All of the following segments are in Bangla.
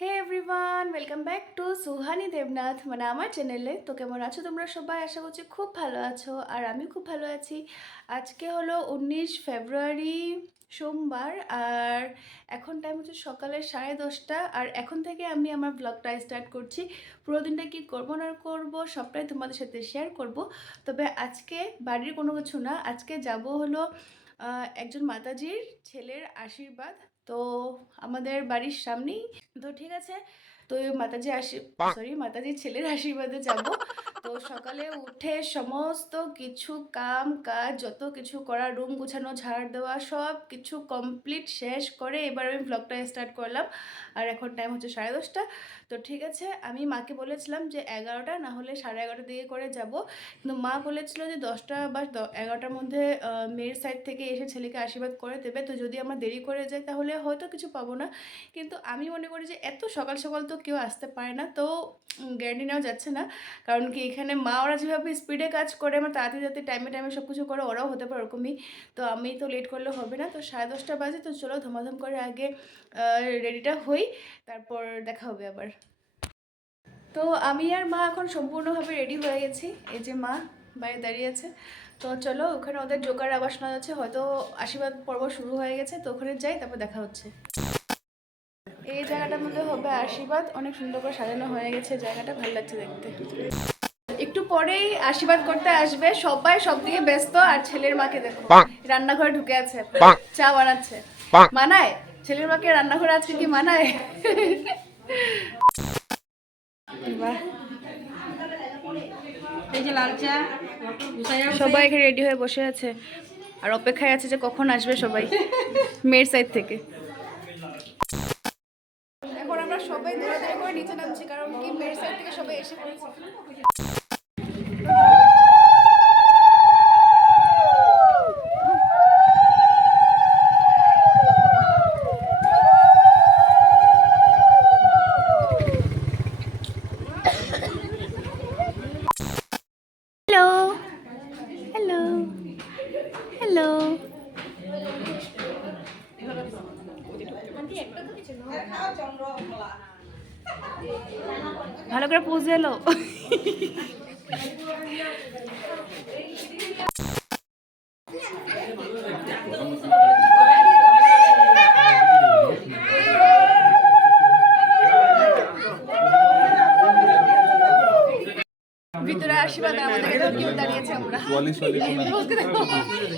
Hey everyone welcome back to Suhani Debnath মানে আমার চ্যানেলে তো কেমন আছো তোমরা সবাই? আশা করছি খুব ভালো আছো আর আমি খুব ভালো আছি। আজকে হলো উনিশ ফেব্রুয়ারি সোমবার আর এখন টাইম হচ্ছে সকালের সাড়ে দশটা। আর এখন থেকে আমি আমার ব্লগটা স্টার্ট করছি। পুরো দিনটা কী করব না করব সবটাই তোমাদের সাথে শেয়ার করব। তবে আজকে বাড়ির কোনো কিছু না, আজকে যাব হলো একজন মাতাজির ছেলের আশীর্বাদ তো আমাদের বাড়ির সামনেই। তো ঠিক আছে তো মাতাজি আশী সরি মাতাজির ছেলের আশীর্বাদে যাব। তো সকালে উঠে সমস্ত কিছু কাম কাজ, যত কিছু করা রুম গুছানো, ঝাড় দেওয়া, সব কিছু কমপ্লিট শেষ করে এবার আমি ব্লগটা স্টার্ট করলাম। আর এখন টাইম হচ্ছে সাড়ে দশটা। তো ঠিক আছে, আমি মাকে বলেছিলাম যে এগারোটা, না হলে সাড়ে এগারোটার দিকে করে যাব। কিন্তু মা বলেছিল যে দশটা বা এগারোটার মধ্যে মেয়ের সাইড থেকে এসে ছেলেকে আশীর্বাদ করে দেবে। তো যদি আমরা দেরি করে যাই, তাহলে হয়তো কিছু পাবো না। কিন্তু আমি মনে করি যে এত সকাল সকাল তো কেউ আসতে পারে না। তো গ্যারান্টি নেওয়া যাচ্ছে না। কারণ কি এখানে মা, ওরা যেভাবে স্পিডে কাজ করে, আমার তাড়াতাড়ি টাইমে টাইমে সব কিছু করে, ওরাও হতে পারে ওরকমই। তো আমি তো লেট করলে হবে না। তো সাড়ে দশটা বাজে, তো চলো ধমাধম করে আগে রেডিটা হই, তারপর দেখা হবে আবার। তো আমি আর মা এখন সম্পূর্ণভাবে রেডি হয়ে গেছি। এই যে মা বাইরে দাঁড়িয়ে আছে। তো চলো, ওখানে ওদের জোকার আবার শোনা যাচ্ছে। হয়তো আশীর্বাদ পর্ব শুরু হয়ে গেছে। তো ওখানে যাই, তারপর দেখা হচ্ছে। এই জায়গাটার মধ্যে হবে আশীর্বাদ। অনেক সুন্দর করে সাজানো হয়ে গেছে। জায়গাটা ভালো লাগছে দেখতে। পরেই আশীর্বাদ করতে আসবে। সবাই সব দিকে ব্যস্ত আর ছেলের মাকে দেখো। রান্নাঘরে ঢুকে আছে। চা বানাচ্ছে। মানায়? ছেলের মাকে রান্নাঘরে আজকে কি মানায়? বাহ। এই যে লাল চা গুছাইয়া সবাই এখানে রেডি হয়ে বসে আছে। আর অপেক্ষায় আছে যে কখন আসবে সবাই। মেয়ের সাইড থেকে। এখন আমরা সবাই দৌড়াদৌড়ি করে নিচে নামছি কারণ কি মেয়ের সাইড থেকে সবাই এসে পড়েছে। ভালো করে পুজে এলো। वाली वाले को ना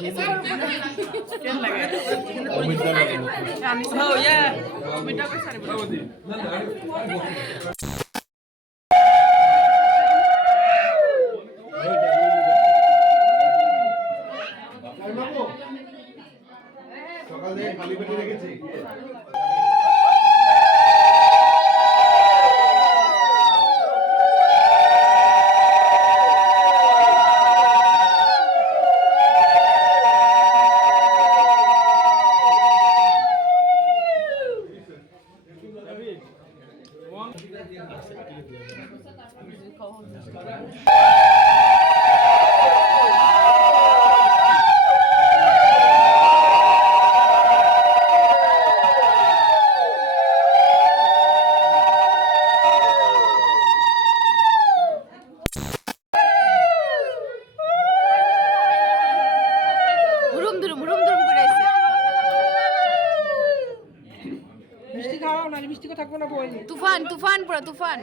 মিষ্টি খাওয়াও না মিষ্টি থাকব না। বই তুফান তুফান পুরো তুফান।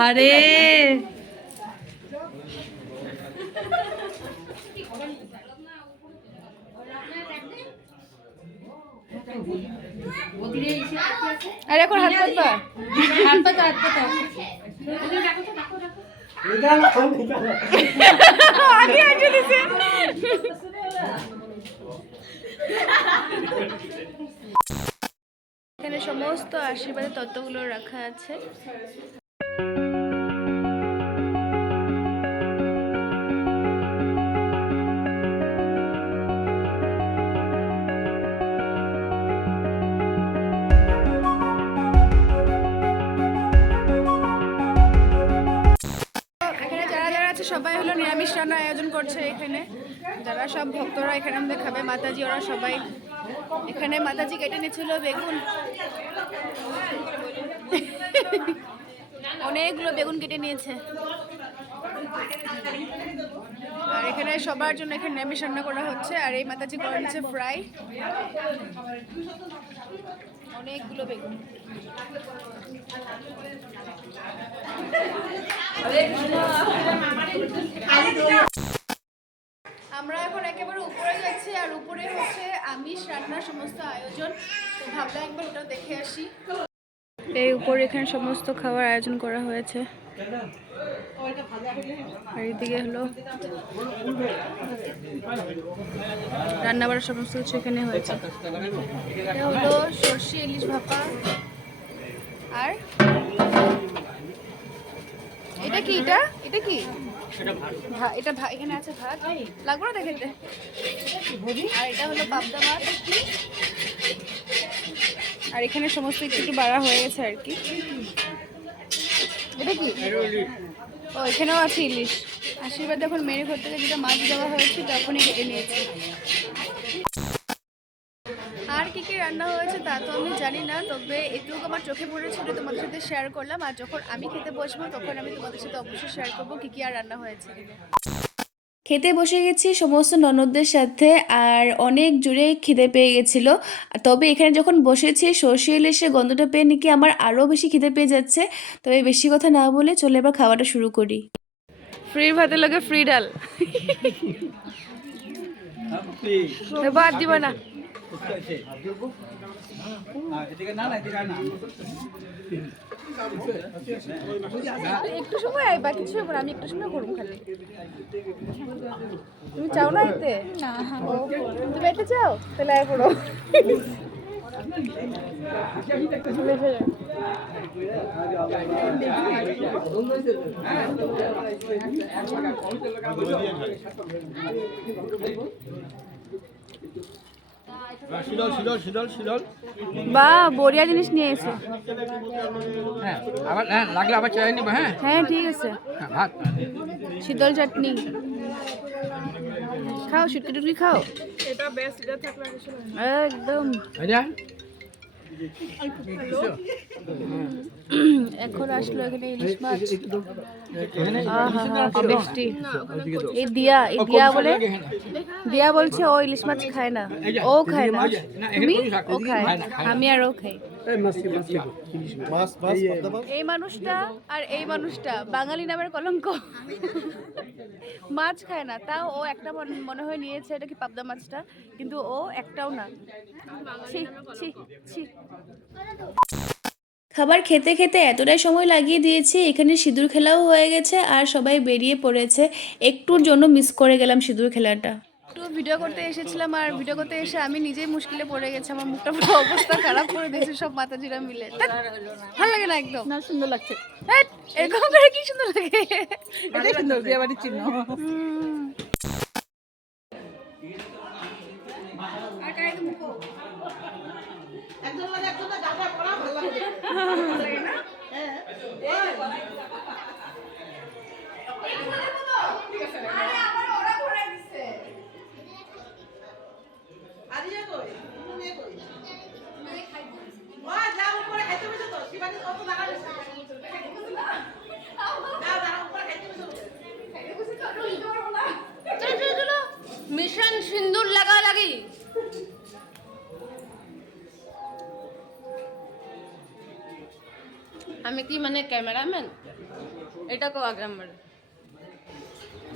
আরে। আর এখন হাত পাতবা হাত পাত হাত পাতো আগে আগে দিছে। এখানে সমস্ত আশীর্বাদের তত্ত্বগুলো রাখা আছে। করছে এখানে। যারা সব ভক্তরা এখানে আমাদের খাবে, মাতাজি, ওরা সবাই এখানে মাতাজি কেটে নিয়েছিল বেগুন। অনেকগুলো বেগুন কেটে নিয়েছে। আর এখানে সবার জন্য এখানে নিরামিষ রান্না করা হচ্ছে, আর এই মাতাজি করে নিচ্ছে ফ্রাই। অনেকগুলো বেগুন। একেবারে উপরে যাচ্ছি আর উপরে হচ্ছে আমিষ রান্নার সমস্ত আয়োজন। তো ভাবলাম একবার ওটা দেখে আসি। এই উপরে এখানে সমস্ত খাবার আয়োজন করা হয়েছে। আর এদিকে হলো সমস্ত কিছু এখানে হয়েছে। এটা হলো সর্ষে ইলিশ ভাপা। আর? এটা কি এটা? এটা কি? এটা ভা- এখানে আছে ভাত। লাগবে না দেখে আর এটা হলো পাবদা ভাত। আর এখানে সমস্ত একটু একটু বাড়া হয়ে গেছে আর কি। এটা কি? ও এখানেও আছে ইলিশ। আশীর্বাদ যখন মেরে ঘুরতে থেকে যেটা মাছ দেওয়া হয়েছে তখনই কেটে নিয়েছে রান্না হয়েছে তা তো আমি জানি না তবে এটুকু আমার চোখে পড়েছিল তোমাদের সাথে শেয়ার করলাম আর যখন আমি খেতে বসবো তখন আমি তোমাদের সাথে অবশ্যই শেয়ার করব কি কি আর রান্না হয়েছে খেতে বসে গেছি সমস্ত ননদদের সাথে আর অনেক জুড়ে খিদে পেয়ে গেছিল। তবে এখানে যখন বসেছি সর্ষে ইলিশে গন্ধটা পেয়ে নাকি আমার আরও বেশি খিদে পেয়ে যাচ্ছে। তবে বেশি কথা না বলে চলে এবার খাওয়াটা শুরু করি। ফ্রি ভাতের লগে ফ্রি ডাল। বাদ দিব না। একটু সময় আইবা কিছু হবে না, আমি একটু সময় করব খালি। তুমি চাও না এতে? না তুমি এতে চাও? তাহলে আয় করো। শিডল শিডল বা বড়িয়া জিনিস নিয়ে এসে। হ্যাঁ আবার হ্যাঁ লাগলে আবার চাই নিবা হ্যাঁ? হ্যাঁ ঠিক আছে। হ্যাঁ ভাত। শীতল চাটনি। খাও শুটকি টুটকি খাও। একদম। আচ্ছা এখন আসলো এখানে ইলিশ মাছ। আহা, মিষ্টি এই দিয়া এই দিয়া বলে দিয়া বলছে ও ইলিশ মাছ খায় না। ও খায় না। তুমি? ও খায়। আমি আর ও খাই। মাছ মাছ মাছ? এই মানুষটা আর এই মানুষটা বাঙালি নামের কলঙ্ক। মাছ খায় না। তাও ও একটা মন- মনে হয় নিয়েছে এটা কি পাবদা মাছটা কিন্তু ও একটাও না। ছি ছি ছি। খাবার খেতে খেতে এতটাই সময় লাগিয়ে দিয়েছি এখানে সিঁদুর খেলাও হয়ে গেছে আর সবাই বেরিয়ে পড়েছে। একটুর জন্য মিস করে গেলাম সিঁদুর খেলাটা। একটু ভিডিও করতে এসেছিলাম আর ভিডিও করতে এসে আমি নিজেই মুশকিলে পড়ে গেছি আমার মুখটা পুরো অবস্থা খারাপ করে দিয়েছে সব মাতাজিরা মিলে। ভালো লাগে না একদম। না সুন্দর লাগছে। এরকম করে কি সুন্দর লাগে? এটাই সুন্দর বিয়ে বাড়ির চিহ্ন হুম। মিশন আমি কি মানে ক্যামেরাম্যান? এটা কো আগে আমার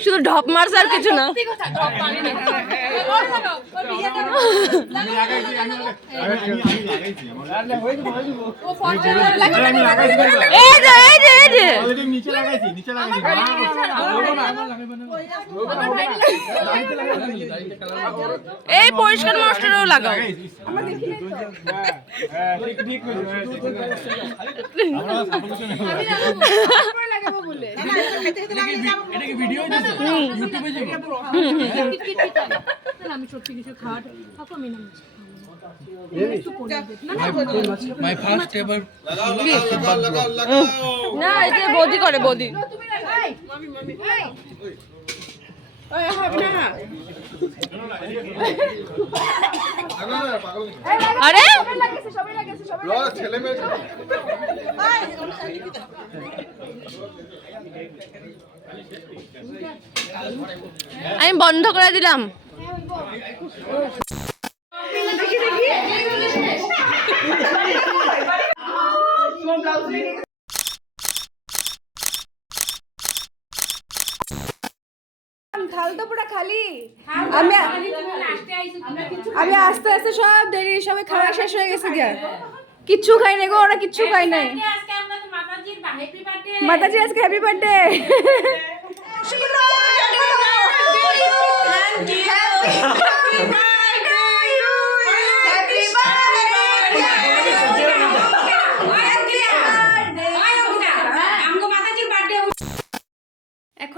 শুধু ঢপ মারছে আর কিছু না। এই যে এই যে এই যে নিচে লাগাইছি নিচে লাগাইছি এই পরিষ্কার মশলাটাও লাগাও মাই ফার্স্ট এভার না এই যে বদি করে বদি। মামি ছেলে মেয়ে আমি বন্ধ করে দিলাম। থাল তো পুরো খালি। আমি আমি আস্তে আস্তে সব দেরি সবাই খাওয়া শেষ হয়ে গেছে গিয়া। কিচ্ছু খাই নাই গো ওরা কিচ্ছু খাই নাই। মাতাজি আজকে হ্যাপি বার্থডে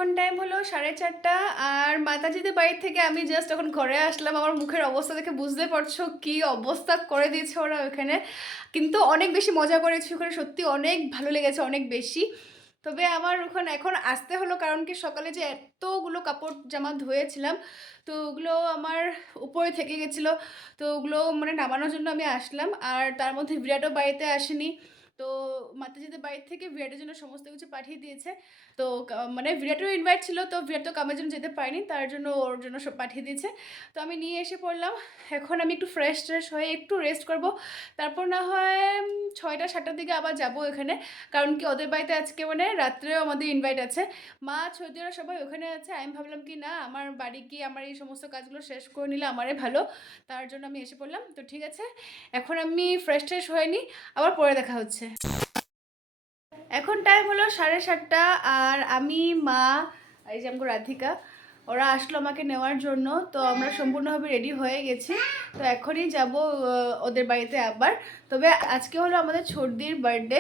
এখন টাইম হলো সাড়ে চারটা আর মাতাজিদের বাড়ি থেকে আমি জাস্ট এখন ঘরে আসলাম। আমার মুখের অবস্থা দেখে বুঝতে পারছ কি অবস্থা করে দিয়েছে ওরা ওখানে। কিন্তু অনেক বেশি মজা করেছি ওখানে, সত্যি অনেক ভালো লেগেছে, অনেক বেশি। তবে আমার ওখানে এখন আসতে হলো কারণ কি সকালে যে এতগুলো কাপড় জামা ধুয়েছিলাম, তো ওগুলো আমার উপরে থেকে গেছিল। তো ওগুলো মানে নামানোর জন্য আমি আসলাম। আর তার মধ্যে বিরাটও বাড়িতে আসেনি। তো মাতাজিদের বাড়ি থেকে বিরাটের জন্য সমস্ত কিছু পাঠিয়ে দিয়েছে। তো মানে বিরাটেরও ইনভাইট ছিল, তো বিরাট তো কামের জন্য যেতে পারেনি, তার জন্য ওর জন্য সব পাঠিয়ে দিয়েছে। তো আমি নিয়ে এসে পড়লাম, এখন আমি একটু ফ্রেশ ট্রেশ হয়ে একটু রেস্ট করব। তারপর না হয় ছয়টা, সাতটার দিকে আবার যাব এখানে, কারণ কি ওদের বাড়িতে আজকে মানে রাত্রেও আমাদের ইনভাইট আছে। মা ছদিরা সবাই ওখানে আছে, আমি ভাবলাম কি না, আমার বাড়ি গিয়ে আমার এই সমস্ত কাজগুলো শেষ করে নিলে আমারই ভালো, তার জন্য আমি এসে পড়লাম। তো ঠিক আছে, এখন আমি ফ্রেশ ট্রেশ হয়ে নিই আবার পরে দেখা হচ্ছে। এখন টাইম হলো সাড়ে সাতটা আর আমি, মা, এই যে আমাকে রাধিকা, ওরা আসলো আমাকে নেওয়ার জন্য। তো আমরা সম্পূর্ণভাবে রেডি হয়ে গেছি। তো এখনই যাব ওদের বাড়িতে আবার। তবে আজকে হলো আমাদের ছর্দির বার্থডে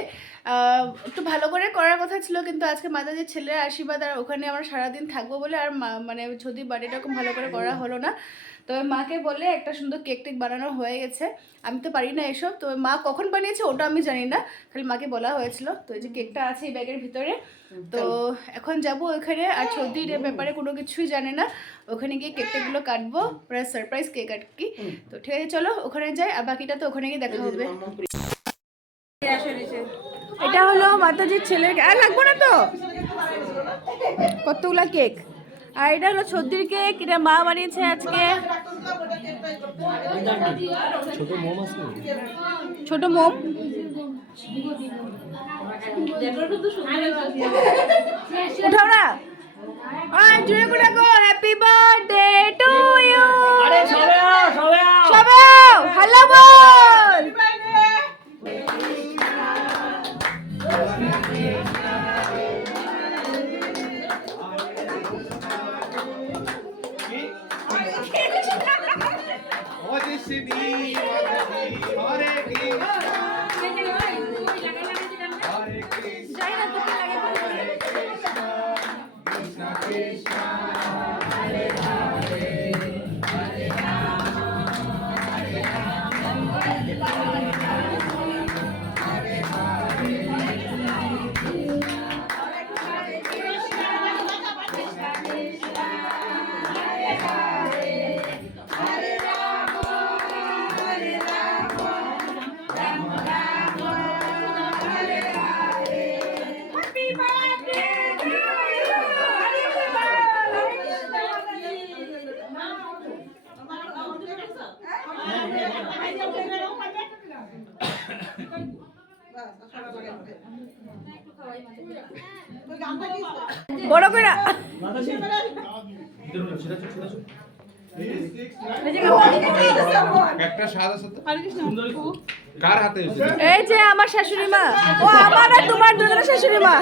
একটু ভালো করে করার কথা ছিল, কিন্তু আজকে মাতাজির ছেলের আশীর্বাদ আর ওখানে আমরা সারাদিন থাকব বলে আর মানে ছর্দির বার্থডেটা এরকম ভালো করে করা হলো না। তবে মাকে বলে একটা সুন্দর কেক টেক বানানো হয়ে গেছে। আমি তো পারি না এসব। তবে মা কখন বানিয়েছে ওটা আমি জানি না। খালি মাকে বলা হয়েছিল। তো এই যে কেকটা আছে এই ব্যাগের ভিতরে। তো এখন যাব ওখানে। আর সর্দির ব্যাপারে কোনো কিছুই জানে না। ওখানে গিয়ে কেকটাগুলো কাটবো। প্রায় সারপ্রাইজ কেক আর কি। তো ঠিক আছে চলো ওখানে যাই। আর বাকিটা তো ওখানে গিয়ে দেখা হবে। এটা হলো মাতাজির ছেলের আর লাগবো না তো? কতগুলা কেক? আর এটা হলো সর্দির কেক এটা মা বানিয়েছে আজকে। ছোট মোম উঠাও না। আর জুড়ে করে গো হ্যাপি বার্থডে টু ইউ আরে সবে সবে সবে হ্যালো বল। বড় করে একটা সাদা সাদা কার হাতে এই যে আমার শাশুড়ি মা। ও আমার আর তোমার দুজনের শাশুড়ি মা।